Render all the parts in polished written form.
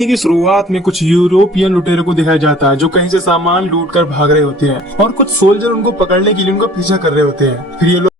की शुरुआत में कुछ यूरोपियन लुटेरों को दिखाया जाता है जो कहीं से सामान लूट कर भाग रहे होते हैं और कुछ सोल्जर उनको पकड़ने के लिए उनका पीछा कर रहे होते हैं। फिर ये लोग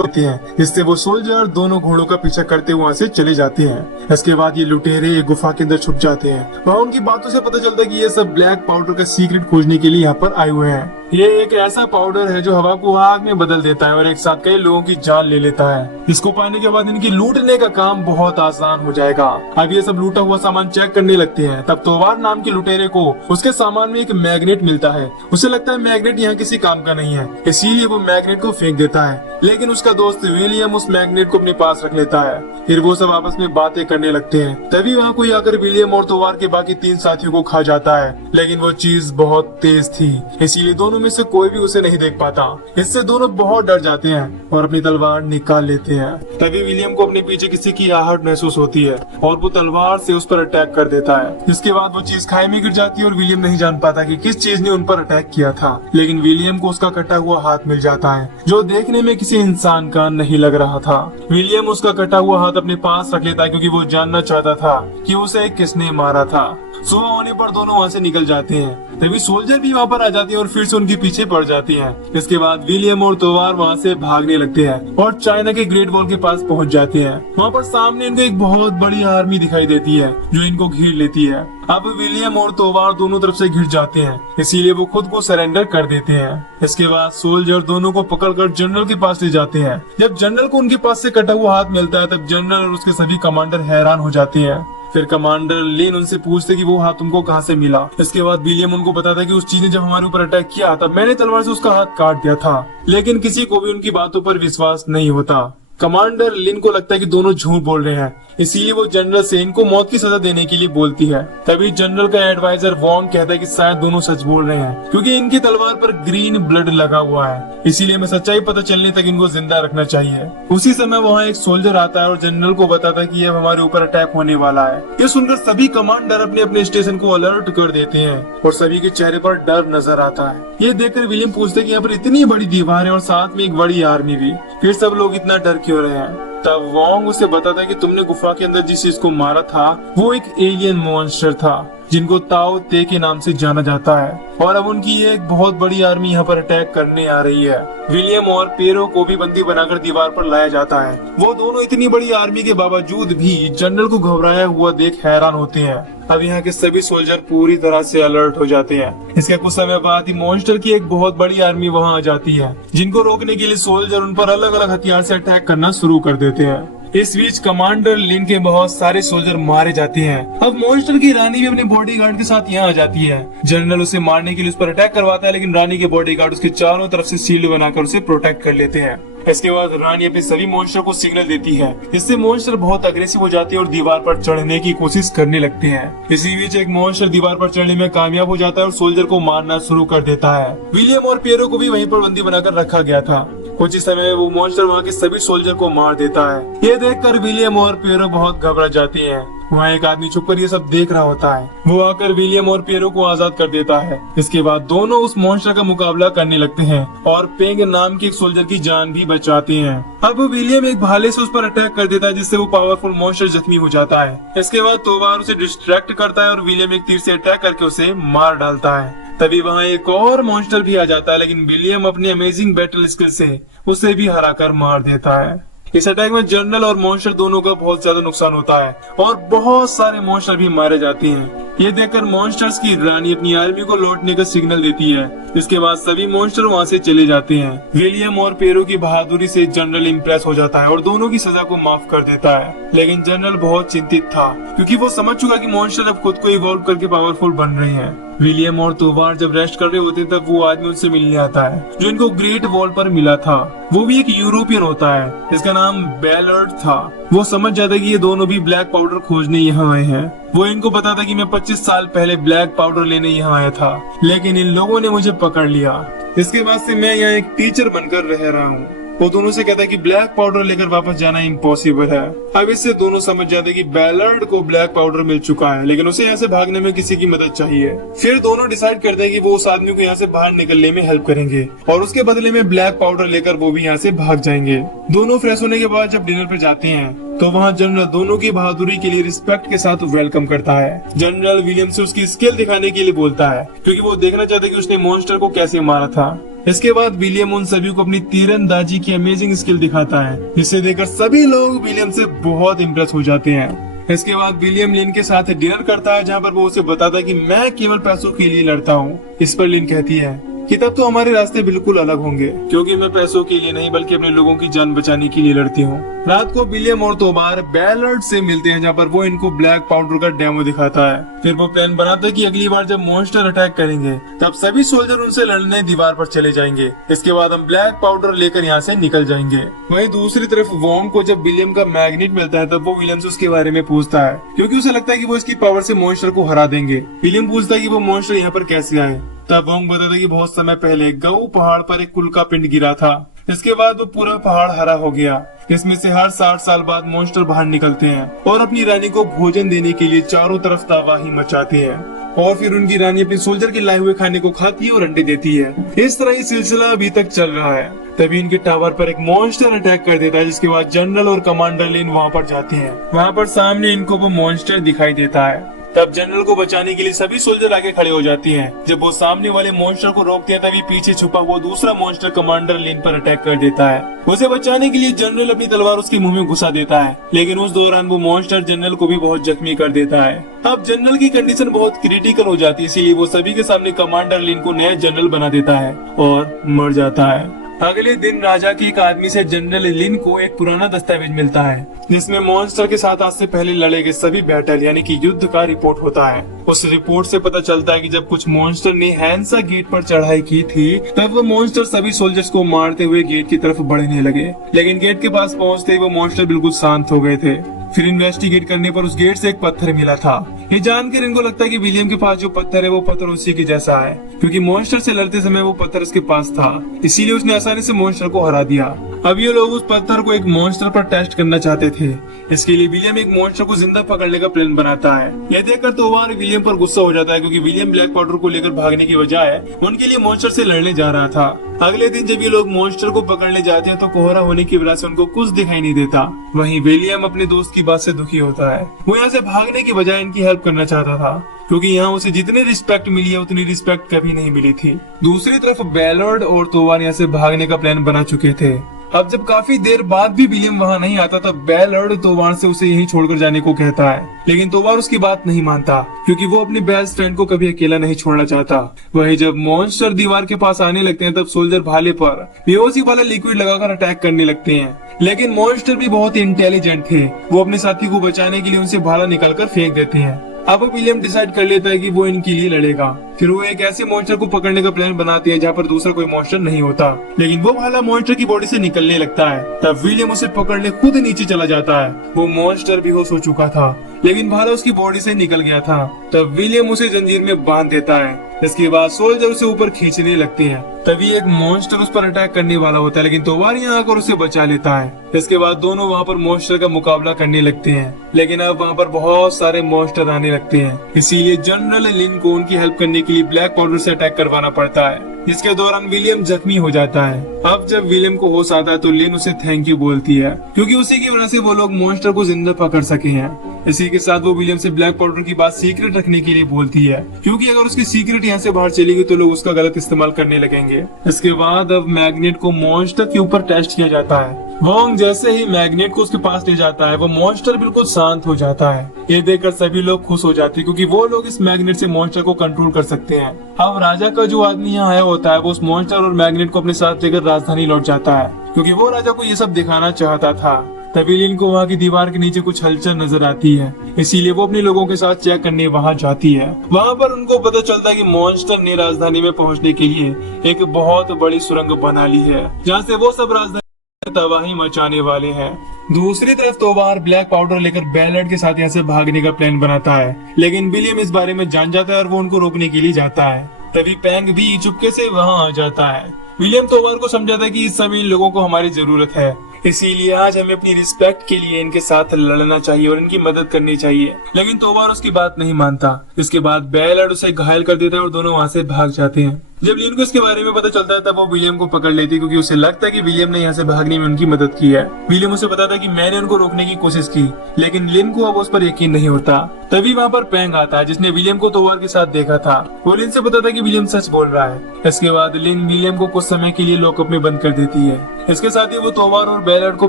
होते हैं, इससे वो सोल्जर दोनों घोड़ों का पीछा करते हुए वहाँ से चले जाते हैं। इसके बाद ये लुटेरे एक गुफा के अंदर छुप जाते हैं। वहाँ उनकी बातों से पता चलता है कि ये सब ब्लैक पाउडर का सीक्रेट खोजने के लिए यहाँ पर आए हुए हैं। ये एक ऐसा पाउडर है जो हवा को आग में बदल देता है और एक साथ कई लोगों की जान ले लेता है। इसको पाने के बाद इनकी लूटने का काम बहुत आसान हो जाएगा। अब ये सब लूटा हुआ सामान चेक करने लगते हैं। तब तोवार नाम के लुटेरे को उसके सामान में एक मैग्नेट मिलता है। उसे लगता है मैग्नेट यहाँ किसी काम का नहीं है, इसीलिए वो मैग्नेट को फेंक देता है। लेकिन उसका दोस्त विलियम उस मैग्नेट को अपने पास रख लेता है। फिर वो सब आपस में बातें करने लगते हैं। तभी वहाँ कोई आकर विलियम और तोवार के बाकी 3 साथियों को खा जाता है। लेकिन वो चीज बहुत तेज थी, इसीलिए दोनों में से कोई भी उसे नहीं देख पाता। इससे दोनों बहुत डर जाते हैं और अपनी तलवार निकाल लेते हैं। तभी विलियम को अपने पीछे किसी की आहट महसूस होती है और वो तलवार से उस पर अटैक कर देता है। इसके बाद वो चीज खाई में गिर जाती है और विलियम नहीं जान पाता कि किस चीज ने उन पर अटैक किया था। लेकिन विलियम को उसका कटा हुआ हाथ मिल जाता है जो देखने में किसी इंसान का नहीं लग रहा था। विलियम उसका कटा हुआ हाथ अपने पास रख लेता है क्योंकि वो जानना चाहता था कि उसे किसने मारा था। सुबह होने पर दोनों वहाँ से निकल जाते हैं। तभी सोल्जर भी वहाँ पर आ जाती है और फिर से उनके पीछे पड़ जाती हैं। इसके बाद विलियम और तोवार वहाँ से भागने लगते हैं और चाइना के ग्रेट वॉल के पास पहुँच जाते हैं। वहाँ पर सामने इनको एक बहुत बड़ी आर्मी दिखाई देती है जो इनको घेर लेती है। अब विलियम और तोवार दोनों तरफ से घिर जाते हैं, इसीलिए वो खुद को सरेंडर कर देते हैं। इसके बाद सोल्जर दोनों को पकड़कर जनरल के पास ले जाते हैं। जब जनरल को उनके पास से कटा हुआ हाथ मिलता है तब जनरल और उसके सभी कमांडर हैरान हो जाते हैं। फिर कमांडर लिन उनसे पूछते कि वो हाथ तुमको कहाँ से मिला। इसके बाद विलियम उनको बताता है कि उस चीज ने जब हमारे ऊपर अटैक किया तब मैंने तलवार से उसका हाथ काट दिया था। लेकिन किसी को भी उनकी बातों पर विश्वास नहीं होता। कमांडर लिन को लगता है कि दोनों झूठ बोल रहे हैं, इसीलिए वो जनरल से इनको मौत की सजा देने के लिए बोलती है। तभी जनरल का एडवाइजर वॉन्ग कहता है कि शायद दोनों सच बोल रहे हैं क्योंकि इनकी तलवार पर ग्रीन ब्लड लगा हुआ है, इसीलिए हमें सच्चाई पता चलने तक इनको जिंदा रखना चाहिए। उसी समय वहाँ एक सोल्जर आता है और जनरल को बताता है कि अब हमारे ऊपर अटैक होने वाला है। ये सुनकर सभी कमांडर अपने अपने स्टेशन को अलर्ट कर देते हैं और सभी के चेहरे पर डर नजर आता है। ये देखकर विलियम पूछते कि यहाँ पर इतनी बड़ी दीवार है और साथ में एक बड़ी आर्मी भी, फिर सब लोग इतना डर क्यों रहे हैं। तब वॉन्ग उसे बताता है कि तुमने गुफा के अंदर जिस चीज को मारा था वो एक एलियन मॉन्स्टर था जिनको ताओ ते के नाम से जाना जाता है और अब उनकी एक बहुत बड़ी आर्मी यहाँ पर अटैक करने आ रही है। विलियम और पेरो को भी बंदी बनाकर दीवार पर लाया जाता है। वो दोनों इतनी बड़ी आर्मी के बावजूद भी जनरल को घबराया हुआ देख हैरान होते हैं। अब यहाँ के सभी सोल्जर पूरी तरह से अलर्ट हो जाते हैं। इसके कुछ समय बाद ही मॉन्स्टर की एक बहुत बड़ी आर्मी वहाँ आ जाती है, जिनको रोकने के लिए सोल्जर उन पर अलग अलग हथियार से अटैक करना शुरू कर देते हैं। इस बीच कमांडर लिन के बहुत सारे सोल्जर मारे जाते हैं। अब मॉन्स्टर की रानी भी अपने बॉडीगार्ड के साथ यहाँ आ जाती है। जनरल उसे मारने के लिए उस पर अटैक करवाता है, लेकिन रानी के बॉडीगार्ड उसके चारों तरफ से शील्ड बनाकर उसे प्रोटेक्ट कर लेते हैं। इसके बाद रानी अपने सभी मॉन्स्टर को सिग्नल देती है, इससे मॉन्स्टर बहुत अग्रेसिव हो जाते हैं और दीवार पर चढ़ने की कोशिश करने लगते हैं। इसी बीच एक मॉन्स्टर दीवार पर चढ़ने में कामयाब हो जाता है और सोल्जर को मारना शुरू कर देता है। विलियम और पियरो को भी वहीं पर बंदी बनाकर रखा गया था। कुछ ही समय में वो मॉन्स्टर वहाँ के सभी सोल्जर को मार देता है। ये देखकर विलियम और पियरो बहुत घबरा जाते हैं। वहाँ एक आदमी छुपकर ये सब देख रहा होता है। वो आकर विलियम और पियरो को आजाद कर देता है। इसके बाद दोनों उस मॉन्स्टर का मुकाबला करने लगते हैं और पेंग नाम के एक सोल्जर की जान भी बचाते हैं। अब विलियम एक भाले से उस पर अटैक कर देता है, जिससे वो पावरफुल मॉन्स्टर जख्मी हो जाता है। इसके बाद तोवार उसे डिस्ट्रैक्ट करता है और विलियम एक तीर से अटैक करके उसे मार डालता है। तभी वहाँ एक और मॉन्स्टर भी आ जाता है, लेकिन विलियम अपनी अमेजिंग बैटल स्किल से उसे भी हराकर मार देता है। इस अटैक में जनरल और मॉन्स्टर दोनों का बहुत ज्यादा नुकसान होता है और बहुत सारे मॉन्स्टर भी मारे जाते हैं। ये देखकर मॉन्स्टर्स की रानी अपनी आर्मी को लौटने का सिग्नल देती है। इसके बाद सभी मॉन्स्टर वहाँ से चले जाते हैं। विलियम और पेरो की बहादुरी से जनरल इम्प्रेस हो जाता है और दोनों की सजा को माफ कर देता है। लेकिन जनरल बहुत चिंतित था क्योंकि वो समझ चुका कि मॉन्स्टर अब खुद को इवॉल्व करके पावरफुल बन रहे हैं। विलियम और तोवार जब रेस्ट कर रहे होते तब वो आदमी उनसे मिलने आता है जो इनको ग्रेट वॉल पर मिला था। वो भी एक यूरोपियन होता है, इसका नाम बेलर्ट था। वो समझ जाता है कि ये दोनों भी ब्लैक पाउडर खोजने यहाँ आए हैं। वो इनको बताता कि मैं 25 साल पहले ब्लैक पाउडर लेने यहाँ आया था, लेकिन इन लोगों ने मुझे पकड़ लिया। इसके बाद से मैं यहाँ एक टीचर बनकर रह रहा हूँ। वो दोनों से कहता है कि ब्लैक पाउडर लेकर वापस जाना इम्पॉसिबल है। अब इससे दोनों समझ जाते हैं कि बैलर्ड को ब्लैक पाउडर मिल चुका है, लेकिन उसे यहाँ से भागने में किसी की मदद चाहिए। फिर दोनों डिसाइड करते हैं कि वो उस आदमी को यहाँ से बाहर निकलने में हेल्प करेंगे और उसके बदले में ब्लैक पाउडर लेकर वो भी यहाँ से भाग जाएंगे। दोनों फ्रेश होने के बाद जब डिनर पे जाते हैं तो वहाँ जनरल दोनों की बहादुरी के लिए रिस्पेक्ट के साथ वेलकम करता है। जनरल विलियम से उसकी स्किल दिखाने के लिए बोलता है, क्योंकि वो देखना चाहता है कि उसने मॉन्स्टर को कैसे मारा था। इसके बाद विलियम उन सभी को अपनी तीरंदाजी की अमेजिंग स्किल दिखाता है, जिसे देखकर सभी लोग विलियम से बहुत इम्प्रेस हो जाते हैं। इसके बाद विलियम लिन के साथ डिनर करता है, जहाँ पर वो उसे बताता है कि मैं केवल पैसों के लिए लड़ता हूँ। इस पर लिन कहती है कि तब तो हमारे रास्ते बिल्कुल अलग होंगे, क्योंकि मैं पैसों के लिए नहीं बल्कि अपने लोगों की जान बचाने के लिए लड़ती हूँ। रात को विलियम और तोबार बैलर्ड से मिलते हैं, जहाँ पर वो इनको ब्लैक पाउडर का डेमो दिखाता है। फिर वो प्लान बनाता है कि अगली बार जब मॉन्स्टर अटैक करेंगे तब सभी सोल्जर उनसे लड़ने दीवार पर चले जाएंगे। इसके बाद हम ब्लैक पाउडर लेकर यहाँ से निकल जाएंगे। वहीं दूसरी तरफ वोंग को जब विलियम का मैग्नेट मिलता है तब वो विलियम से उसके बारे में पूछता है, क्योंकि उसे लगता है कि वो इसकी पावर से मॉन्स्टर को हरा देंगे। विलियम पूछता है कि वो मॉन्स्टर यहाँ पर कैसे आए। तब वोंग बताता है कि बहुत समय पहले गऊ पहाड़ पर एक उल्का पिंड गिरा था। इसके बाद वो पूरा पहाड़ हरा हो गया। इसमें से हर 60 साल बाद मॉन्स्टर बाहर निकलते हैं और अपनी रानी को भोजन देने के लिए चारों तरफ तबाही मचाते हैं, और फिर उनकी रानी अपने सोल्जर के लाए हुए खाने को खाती है और अंडे देती है। इस तरह ये सिलसिला अभी तक चल रहा है। तभी इनके टावर पर एक मॉन्स्टर अटैक कर देता है, जिसके बाद जनरल और कमांडर लिन वहाँ पर जाते हैं। वहाँ पर सामने इनको वो मॉन्स्टर दिखाई देता है। तब जनरल को बचाने के लिए सभी सोल्जर आगे खड़े हो जाती हैं। जब वो सामने वाले मॉन्स्टर को रोकते हैं तभी पीछे छुपा हुआ दूसरा मॉन्स्टर कमांडर लिन पर अटैक कर देता है। उसे बचाने के लिए जनरल अपनी तलवार उसके मुंह में घुसा देता है, लेकिन उस दौरान वो मॉन्स्टर जनरल को भी बहुत जख्मी कर देता है। अब जनरल की कंडीशन बहुत क्रिटिकल हो जाती है, इसीलिए वो सभी के सामने कमांडर लिन को नया जनरल बना देता है और मर जाता है। अगले दिन राजा के एक आदमी से जनरल लिन को एक पुराना दस्तावेज मिलता है, जिसमें मॉन्स्टर के साथ आज से पहले लड़े गए सभी बैटल यानी कि युद्ध का रिपोर्ट होता है। उस रिपोर्ट से पता चलता है कि जब कुछ मॉन्स्टर ने हैंसा गेट पर चढ़ाई की थी तब वो मॉन्स्टर सभी सोल्जर्स को मारते हुए गेट की तरफ बढ़ने लगे, लेकिन गेट के पास पहुंचते ही वो मॉन्स्टर बिल्कुल शांत हो गए थे। फिर इन्वेस्टिगेट करने पर उस गेट से एक पत्थर मिला था। ये जानकर इनको लगता है कि विलियम के पास जो पत्थर है वो पत्थर उसी के जैसा है, क्योंकि मॉन्स्टर से लड़ते समय वो पत्थर उसके पास था, इसीलिए उसने आसानी से मॉन्स्टर को हरा दिया। अब ये लोग उस पत्थर को एक मॉन्स्टर पर टेस्ट करना चाहते थे। इसके लिए विलियम एक मॉन्स्टर को जिंदा पकड़ने का प्लान बनाता है। यह देखकर तोबार विलियम पर गुस्सा हो जाता है, क्योंकि विलियम ब्लैक पाउडर को लेकर भागने की बजाय उनके लिए मॉन्स्टर से लड़ने जा रहा था। अगले दिन जब ये लोग मॉन्स्टर को पकड़ने जाते हैं तो कोहरा होने की वजह से उनको कुछ दिखाई नहीं देता। वहीं विलियम अपने दोस्त की बात से दुखी होता है। वो यहाँ से भागने की बजाय इनकी हेल्प करना चाहता था, क्योंकि यहाँ उसे जितनी रिस्पेक्ट मिली है उतनी रिस्पेक्ट कभी नहीं मिली थी। दूसरी तरफ बैलर्ड और तोवार यहाँ से भागने का प्लान बना चुके थे। अब जब काफी देर बाद भी विलियम वहाँ नहीं आता तब बैलर्ड तोवार से उसे यहीं छोड़कर जाने को कहता है, लेकिन तोवार उसकी बात नहीं मानता, क्योंकि वो अपने बेस्ट फ्रेंड को कभी अकेला नहीं छोड़ना चाहता। वहीं जब मॉन्स्टर दीवार के पास आने लगते हैं तब सोल्जर भाले पर बेहोशी वाला लिक्विड लगाकर अटैक करने लगते हैं, लेकिन मॉन्स्टर भी बहुत ही इंटेलिजेंट थे। वो अपने साथी को बचाने के लिए उनसे भाला निकालकर फेंक देते हैं। अब विलियम डिसाइड कर लेता है कि वो इनके लिए लड़ेगा। फिर वो एक ऐसे मॉन्स्टर को पकड़ने का प्लान बनाते हैं जहाँ पर दूसरा कोई मॉन्स्टर नहीं होता, लेकिन वो भाला मॉन्स्टर की बॉडी से निकलने लगता है। तब विलियम उसे पकड़ने खुद नीचे चला जाता है। वो मॉन्स्टर बेहोश हो चुका था, लेकिन भाला उसकी बॉडी से निकल गया था। तब विलियम उसे जंजीर में बांध देता है। इसके बाद सोल्जर उसे ऊपर खींचने लगते हैं। तभी एक मॉन्स्टर उस पर अटैक करने वाला होता है, लेकिन तोवार यहाँ आकर उसे बचा लेता है। इसके बाद दोनों वहाँ पर मॉन्स्टर का मुकाबला करने लगते हैं, लेकिन अब वहाँ पर बहुत सारे मॉन्स्टर आने लगते हैं, इसीलिए जनरल लिन को उनकी हेल्प करने के लिए ब्लैक पाउडर से अटैक करवाना पड़ता है। इसके दौरान विलियम जख्मी हो जाता है। अब जब विलियम को होश आता है तो लिन उसे थैंक यू बोलती है, क्योंकि उसी की वजह से वो लोग मॉन्स्टर को जिंदा पकड़ सके हैं। इसी के साथ वो विलियम से ब्लैक पाउडर की बात सीक्रेट रखने के लिए बोलती है, क्योंकि अगर उसकी सीक्रेट यहाँ से बाहर चलेगी तो लोग उसका गलत इस्तेमाल करने लगेंगे। इसके बाद अब मैग्नेट को मॉन्स्टर के ऊपर टेस्ट किया जाता है। वोंग जैसे ही मैग्नेट को उसके पास ले जाता है वो मॉन्स्टर बिल्कुल शांत हो जाता है। ये देखकर सभी लोग खुश हो जाते हैं, क्योंकि वो लोग इस मैग्नेट से मॉन्स्टर को कंट्रोल कर सकते हैं। अब राजा का जो आदमी यहाँ आया होता है वो उस मॉन्स्टर और मैग्नेट को अपने साथ लेकर राजधानी लौट जाता है, क्योंकि वो राजा को ये सब दिखाना चाहता था। तभी लिन को वहाँ की दीवार के नीचे कुछ हलचल नजर आती है, इसीलिए वो अपने लोगों के साथ चेक करने वहाँ जाती है। वहाँ पर उनको पता चलता है कि मॉन्स्टर ने राजधानी में पहुँचने के लिए एक बहुत बड़ी सुरंग बना ली है, जहाँ से वो सब राजधानी तबाही मचाने वाले हैं। दूसरी तरफ तोवार ब्लैक पाउडर लेकर बैलर्ड के साथ यहाँ से भागने का प्लान बनाता है, लेकिन विलियम इस बारे में जान जाता है और वो उनको रोकने के लिए जाता है। तभी पैंग भी चुपके से वहाँ आ जाता है। विलियम तोवार को समझाता है कि इस समय इन लोगों को हमारी जरूरत है, इसीलिए आज हमें अपनी रिस्पेक्ट के लिए इनके साथ लड़ना चाहिए और इनकी मदद करनी चाहिए। लेकिन तोवार उसकी बात नहीं मानता। इसके बाद बेलार्ड उसे घायल कर देता है और दोनों वहाँ से भाग जाते हैं। जब लिन को इसके बारे में पता चलता है तब वो विलियम को पकड़ लेती है, क्योंकि उसे लगता है कि विलियम ने यहाँ से भागने में उनकी मदद की है। विलियम उसे बताता है कि मैंने उनको रोकने की कोशिश की, लेकिन लिन को अब उस पर यकीन नहीं होता। तभी वहाँ पर पैंग आता है, जिसने विलियम को तोवार के साथ देखा था। वो लिन से बताता है कि विलियम सच बोल रहा है। इसके बाद लिन विलियम को कुछ समय के लिए लॉकअप में बंद कर देती है। इसके साथ ही वो तोवार और बेलार्ड को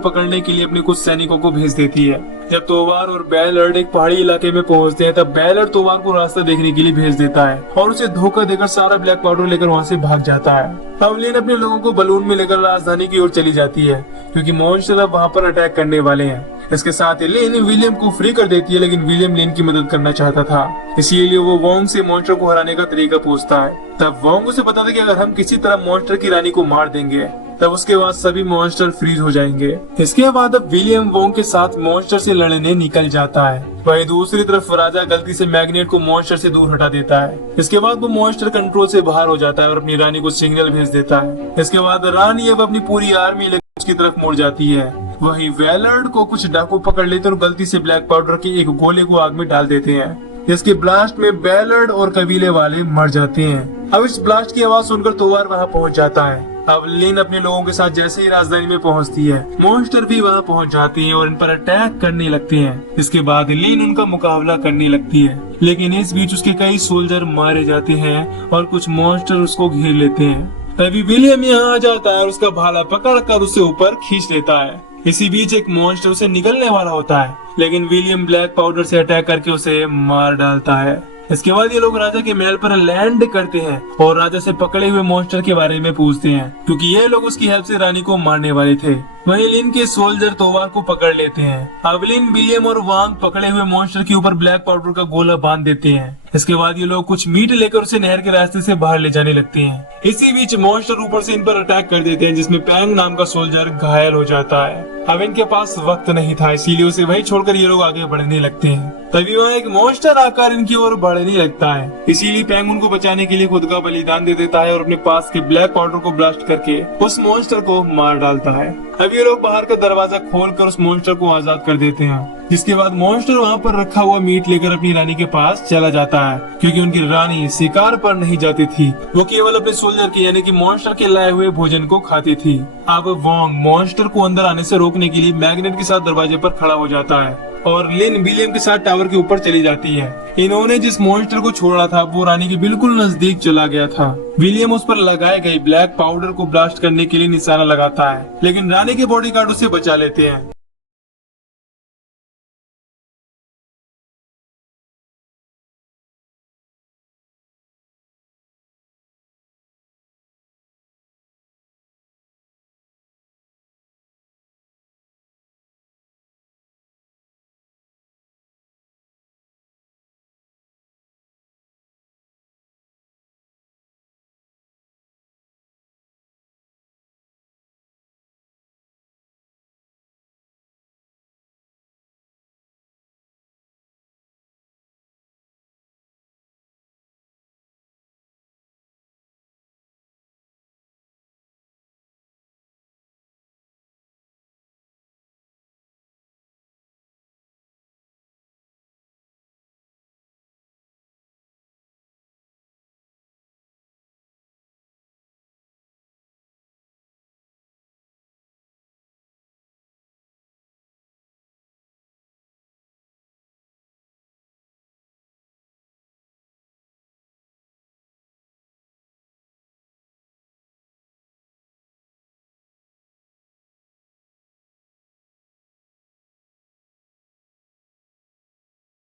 पकड़ने के लिए अपने कुछ सैनिकों को भेज देती है। जब तोवार और बेलार्ड एक पहाड़ी इलाके में पहुंचते हैं तब बेलार्ड तोवार को रास्ता देखने के लिए भेज देता है और उसे धोखा देकर सारा ब्लैक पाउडर लेकर वहाँ से भाग जाता है। अब लिन अपने लोगों को बलून में लेकर राजधानी की ओर चली जाती है, क्योंकि मॉन्स्टर अब वहाँ पर अटैक करने वाले हैं। इसके साथ ही लिन विलियम को फ्री कर देती है, लेकिन विलियम लिन की मदद करना चाहता था, इसीलिए वो वोंग से मॉन्स्टर को हराने का तरीका पूछता है। तब वोंग उसे बताता है कि अगर हम किसी तरह मॉन्स्टर की रानी को मार देंगे तब उसके बाद सभी मॉन्स्टर फ्रीज हो जाएंगे। इसके बाद अब विलियम वोंग के साथ मॉन्स्टर से लड़ने निकल जाता है। वहीं दूसरी तरफ राजा गलती से मैग्नेट को मॉन्स्टर से दूर हटा देता है। इसके बाद वो मॉन्स्टर कंट्रोल से बाहर हो जाता है और अपनी रानी को सिग्नल भेज देता है। इसके बाद रानी अब अपनी पूरी आर्मी लेकर उसकी तरफ मुड़ जाती है। वहीं बेलार्ड को कुछ डाकू पकड़ लेते और गलती से ब्लैक पाउडर के एक गोले को आग में डाल देते हैं। इसके ब्लास्ट में बेलार्ड और कबीले वाले मर जाते हैं। अब इस ब्लास्ट की आवाज सुनकर तोवार वहाँ पहुँच जाता है। अब लिन अपने लोगों के साथ जैसे ही राजधानी में पहुंचती है, मॉन्स्टर भी वहां पहुंच जाते हैं और इन पर अटैक करने लगते हैं। इसके बाद लिन उनका मुकाबला करने लगती है, लेकिन इस बीच उसके कई सोल्जर मारे जाते हैं और कुछ मॉन्स्टर उसको घेर लेते हैं। तभी विलियम यहाँ आ जाता है और उसका भाला पकड़कर उसे ऊपर खींच लेता है। इसी बीच एक मॉन्स्टर उसे निकलने वाला होता है, लेकिन विलियम ब्लैक पाउडर से अटैक करके उसे मार डालता है। इसके बाद ये लोग राजा के महल पर लैंड करते हैं और राजा से पकड़े हुए मॉन्स्टर के बारे में पूछते हैं, क्योंकि ये लोग उसकी हेल्प से रानी को मारने वाले थे। वहीं लिन के सोल्जर तोवार को पकड़ लेते हैं। अब लिन विलियम और वांग पकड़े हुए मॉन्स्टर के ऊपर ब्लैक पाउडर का गोला बांध देते हैं। इसके बाद ये लोग कुछ मीट लेकर उसे नहर के रास्ते से बाहर ले जाने लगते हैं। इसी बीच मॉन्स्टर ऊपर से इन पर अटैक कर देते हैं, जिसमें पैंग नाम का सोल्जर घायल हो जाता है। अब इनके पास वक्त नहीं था, इसीलिए उसे वहीं छोड़कर ये लोग आगे बढ़ने लगते हैं। तभी वहाँ एक मॉन्स्टर आकर इनकी ओर बढ़ने लगता है, इसीलिए पैंग उनको बचाने के लिए खुद का बलिदान दे देता है और अपने पास के ब्लैक पाउडर को ब्लास्ट करके उस मॉन्स्टर को मार डालता है। अब ये लोग बाहर का दरवाजा खोलकर उस मॉन्स्टर को आजाद कर देते हैं, जिसके बाद मॉन्स्टर वहाँ पर रखा हुआ मीट लेकर अपनी रानी के पास चला जाता है, क्योंकि उनकी रानी शिकार पर नहीं जाती थी, वो केवल अपने सोल्जर के यानी कि मॉन्स्टर के लाए हुए भोजन को खाती थी। अब वोंग मॉन्स्टर को अंदर आने से रोकने के लिए मैग्नेट के साथ दरवाजे पर खड़ा हो जाता है और लिन विलियम के साथ टावर के ऊपर चली जाती है। इन्होंने जिस मॉन्स्टर को छोड़ा था वो रानी के बिल्कुल नजदीक चला गया था। विलियम उस पर लगाए गए ब्लैक पाउडर को ब्लास्ट करने के लिए निशाना लगाता है, लेकिन रानी के बॉडीगार्ड उसे बचा लेते हैं।